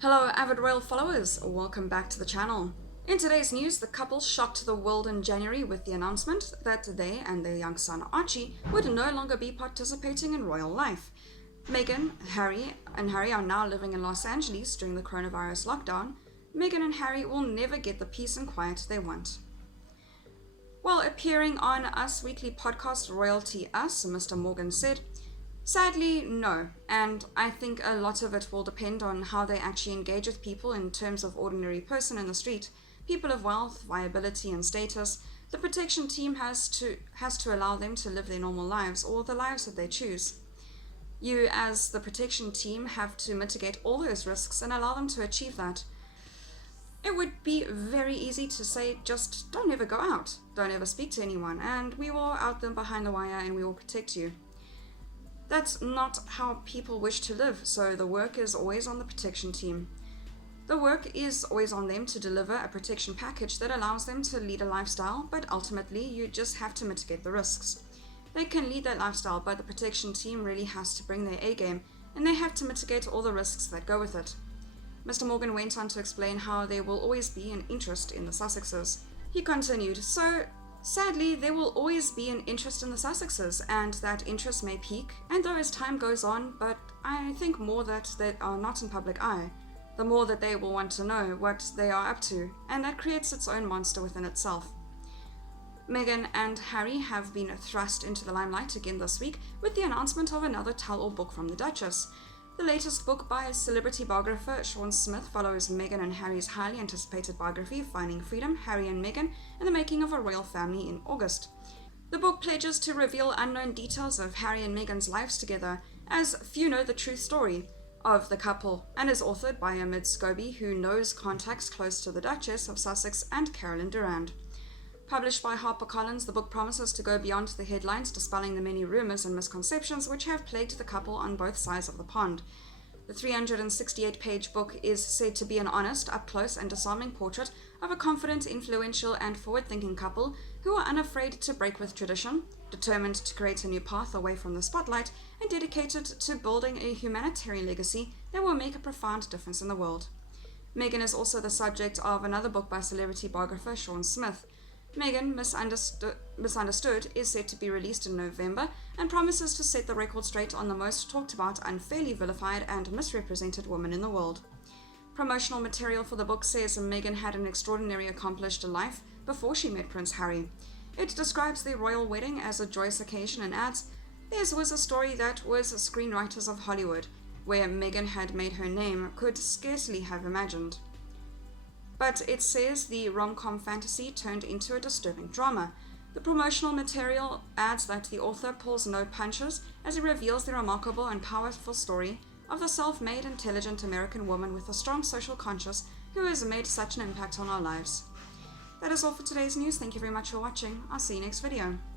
Hello avid royal followers, welcome back to the channel. In today's news, the couple shocked the world in January with the announcement that they and their young son Archie would no longer be participating in royal life. Meghan, Harry are now living in Los Angeles during the coronavirus lockdown. Meghan and Harry will never get the peace and quiet they want. While appearing on Us Weekly podcast Royalty Us, Mr. Morgan said, "Sadly, no, and I think a lot of it will depend on how they actually engage with people in terms of ordinary person in the street, people of wealth, viability and status. The protection team has to allow them to live their normal lives or the lives that they choose. You as the protection team have to mitigate all those risks and allow them to achieve that. It would be very easy to say just don't ever go out, don't ever speak to anyone, and we will out them behind the wire and we will protect you. That's not how people wish to live, so the work is always on the protection team. The work is always on them to deliver a protection package that allows them to lead a lifestyle, but ultimately you just have to mitigate the risks. They can lead that lifestyle, but the protection team really has to bring their A game, and they have to mitigate all the risks that go with it." Mr. Morgan went on to explain how there will always be an interest in the Sussexes. He continued, "So, sadly, there will always be an interest in the Sussexes, and that interest may peak, and though as time goes on, but I think more that they are not in public eye, the more that they will want to know what they are up to, and that creates its own monster within itself." Meghan and Harry have been thrust into the limelight again this week with the announcement of another tell-all book from the Duchess. The latest book by celebrity biographer Sean Smith follows Meghan and Harry's highly anticipated biography, Finding Freedom, Harry and Meghan, and the Making of a Royal Family in August. The book pledges to reveal unknown details of Harry and Meghan's lives together, as few know the true story of the couple, and is authored by Ahmed Scobie, who knows contacts close to the Duchess of Sussex and Caroline Durand. Published by HarperCollins, the book promises to go beyond the headlines, dispelling the many rumors and misconceptions which have plagued the couple on both sides of the pond. The 368-page book is said to be an honest, up-close and disarming portrait of a confident, influential and forward-thinking couple who are unafraid to break with tradition, determined to create a new path away from the spotlight, and dedicated to building a humanitarian legacy that will make a profound difference in the world. Meghan is also the subject of another book by celebrity biographer Sean Smith. Meghan, Misunderstood, is set to be released in November and promises to set the record straight on the most talked about, unfairly vilified and misrepresented woman in the world. Promotional material for the book says Meghan had an extraordinary accomplished life before she met Prince Harry. It describes their royal wedding as a joyous occasion and adds, "Theirs was a story that was screenwriters of Hollywood, where Meghan had made her name, could scarcely have imagined." But it says the rom-com fantasy turned into a disturbing drama. The promotional material adds that the author pulls no punches as he reveals the remarkable and powerful story of the self-made, intelligent American woman with a strong social conscience who has made such an impact on our lives. That is all for today's news. Thank you very much for watching. I'll see you next video.